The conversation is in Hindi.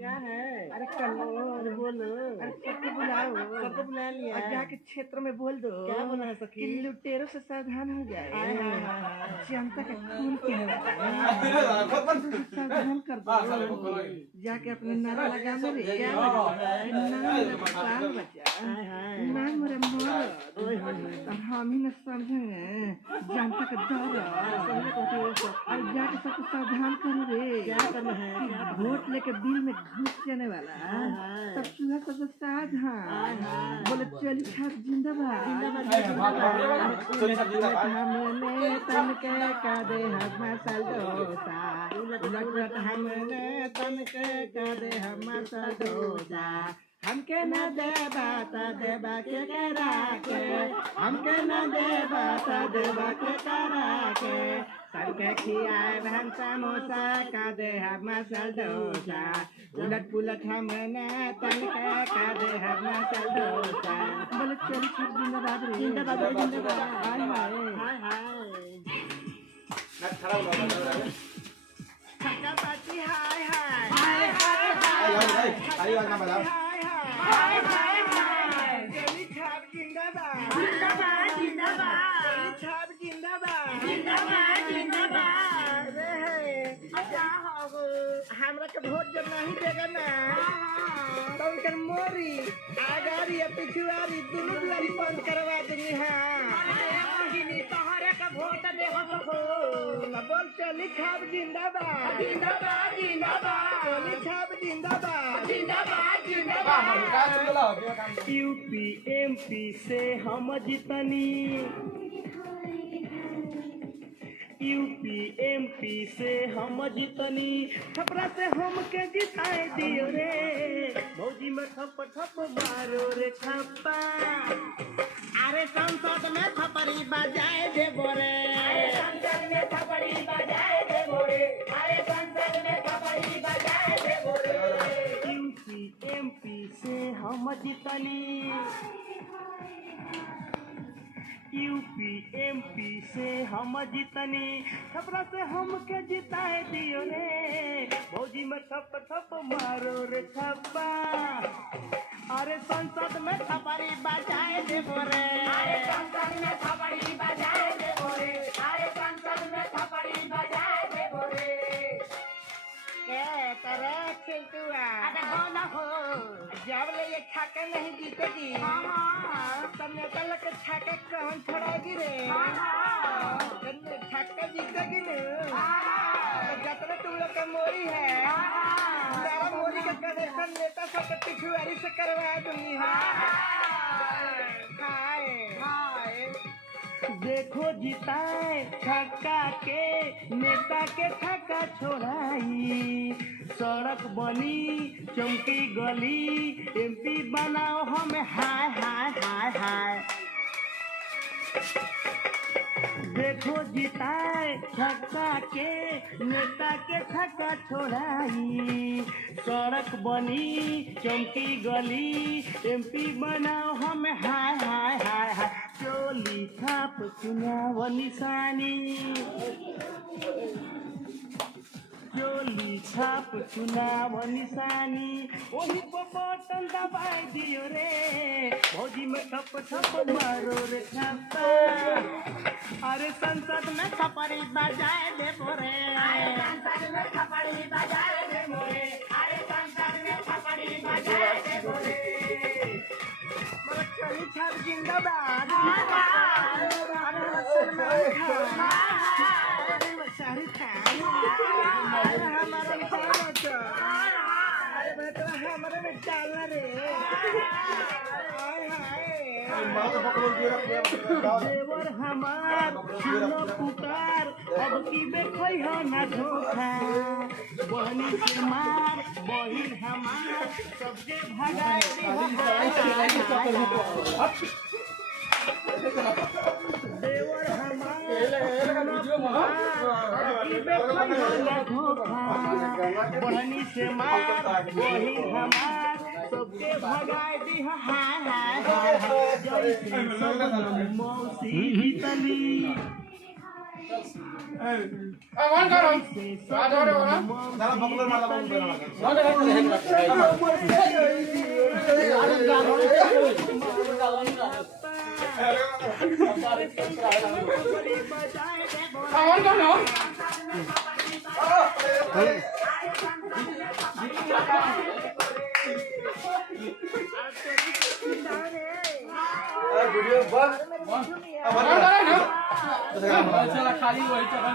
क्या है? अरे कलो, अरे बोलो। अरे सबको बुलाओ, सबको बुला लिया और जाके क्षेत्र में बोल दो। क्या बोला है सखी? कि लुटेरों से सावधान हो जाए। हाय हाय हाय। जनता का खून पीने सावधान कर दो। जाके अपने नारा लगा मेरे क्या लगा है? नाम मेरा बाल बचा, हाय हाय। नाम मेरा मरद, और हम ही न समझे जनता का दर्द। और जाके सबको सावधान करो रे। क्या करना है? कि वोट लेके बिल में घुस जाने वाला सब चूहा सबसे सावधान। बोले चली छाप जिंदाबाद हमने तन के का दे हम मसल डोसा लगत हमने तन के का दे हम मसल डोसा हमके न दे बाता देबा के करा के हमके न दे बाता देबा के करा के सबके खियाए हम समोसा का दे हम मसल डोसा उलट पुलट हमने तन के का दे हम मसल डोसा बोले चल छप जिंदाबाद रे जिंदाबाद जिंदाबाद हाय हाय हाय हाय छक्का पार्टी हाय हाय हाय हाय हाय हाय चली छाप जिंदाबाद जिंदाबाद जिंदाबाद चली छाप जिंदाबाद जिंदाबाद जिंदाबाद रे क्या हो हमरा के वोट जब नहीं देगा ना तो उनकर मोरी आगारी या पिछुआरी दोनों दुआरी बंद करवा देंगे। हाँ तोहरे का वोट देहो तो बोल चली छाप जिंदाबाद जिंदाबाद जिंदाबाद चली छाप जिंदाबाद जिंदाबाद जिंदाबाद यूपी एमपी से हम जीतनी यूपी एमपी से हम जीतनी छपरा से हम के जिताए दियो रे भौजी में ठप ठप मारो रे छप्पा अरे संसद में थपड़ी बजाए दे बोरे संसद में थपड़ी बजाए दे बोरे अरे संसद में थपड़ी बजाए दे बोरे यूपी एमपी से हम जीतनी यूपी एमपी से हम जीतनी छपरा से हम के जिताए दियो रे भौजी में ठप ठप मारो रे छप्पा अरे संसद में थपड़ी बजाए दे बोरे अरे संसद में थपड़ी बजाए दे बोरे अरे संसद में थपड़ी बजाए दे बोरे के तरह खिलतुआ अरे बोला हो जब ले ये छक्का नहीं जीतेगी तब नेता लोग के छक्का कौन छोड़ेगी रे छक्का जीतेगी न जतने तुम लोग का मोरी है मेरा मोरी का कनेक्शन नेता सबके पिछुआरी से करवा दूंगी। देखो जिताए छक्का के नेता के छक्का छोड़ाई सड़क बनी चौकी गली एमपी बनाओ हमें हाय हाय हाय हाय देखो जिताए छक्का के नेता के छक्का छोड़ाई सड़क बनी चौकी गली एमपी बनाओ हमें हाय हाय हाय हाय चोली छाप चुनाव निशानी चोली छाप चुनाव निशानी वही पर बटन दबाई दियो रे भौजी में ठप ठप मारो रे छप्पा अरे संसद में थपड़ी बजाए दे बोरे अरे संसद में थपड़ी बजाए दे बोरे अरे संसद में थपड़ी बजाए दे बोरे चली छाप जिंदाबाद अरे सलमान खान शाहरुख खान हमारे हमारे में डालना रे देवर हमार सुनो पुकार अब की देखै हो ना धोखा बहनी से मार बहिन हमार सबके भगाए देवर बहनी से मार वही हमार सबके भगाए दी हाय हाय जय श्री सब मौसी जीतली वन करो आज और ना चला बकलोर मारता बकलोर मारता वन करो वीडियो बंद वन करो ना चला खाली वही चला